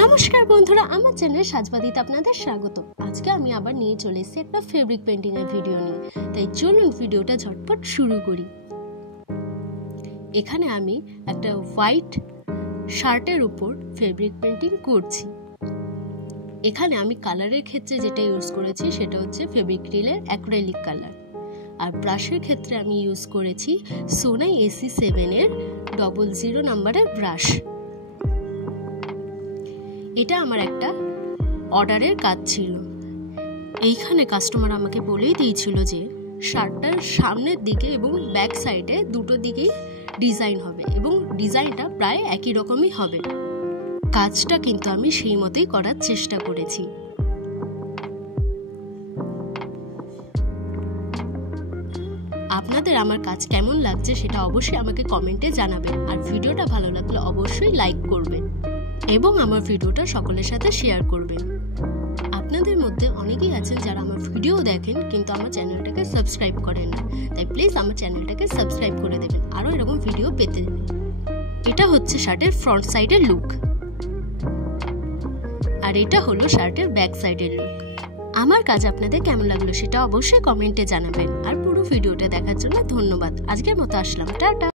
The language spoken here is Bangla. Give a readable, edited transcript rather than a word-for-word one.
নমস্কার বন্ধুরা, আমার চ্যানেল সাজবাদিতে আপনাদের স্বাগত। আজকে আমি আবার নিয়ে চলে এসেছি একটা ফেব্রিক পেন্টিং এর ভিডিও নিয়ে। তাই চলুন ভিডিওটা ঝটপট শুরু করি। এখানে আমি একটা হোয়াইট শার্টের উপর ফেব্রিক পেন্টিং করছি। এখানে আমি কালারের ক্ষেত্রে যেটা ইউজ করেছি সেটা হচ্ছে ফেভিক্রিলের অ্যাক্রিলিক কালার, আর ব্রাশের ক্ষেত্রে আমি ইউজ করেছি সোনাই AC7 এর 00 নাম্বারের ব্রাশ। এটা আমার একটা অর্ডারের কাজ ছিল। এইখানে কাস্টমার আমাকে বলেই দিয়েছিল যে শার্টটার সামনের দিকে এবং ব্যাক সাইডে দুটো দিকেই ডিজাইন হবে এবং ডিজাইনটা প্রায় একই রকমই হবে। কাজটা কিন্তু আমি সেই মতোই করার চেষ্টা করেছি। আপনাদের আমার কাজ কেমন লাগছে সেটা অবশ্যই আমাকে কমেন্টে জানাবেন, আর ভিডিওটা ভালো লাগলে অবশ্যই লাইক করবেন এবং আমার ভিডিওটা সকলের সাথে শেয়ার করবেন। আপনাদের মধ্যে অনেকেই আছেন যারা আমার ভিডিও দেখেন কিন্তু আমার চ্যানেলটাকে সাবস্ক্রাইব করেন না, তাই প্লিজ আমার চ্যানেলটাকে সাবস্ক্রাইব করে দেবেন আরও এরকম ভিডিও পেতে। এটা হচ্ছে শার্টের ফ্রন্ট সাইডের লুক, আর এটা হলো শার্টের ব্যাক সাইডের লুক। আমার কাজ আপনাদের কেমন লাগলো সেটা অবশ্যই কমেন্টে জানাবেন, আর পুরো ভিডিওটা দেখার জন্য ধন্যবাদ। আজকের মতো আসলাম, টাটা।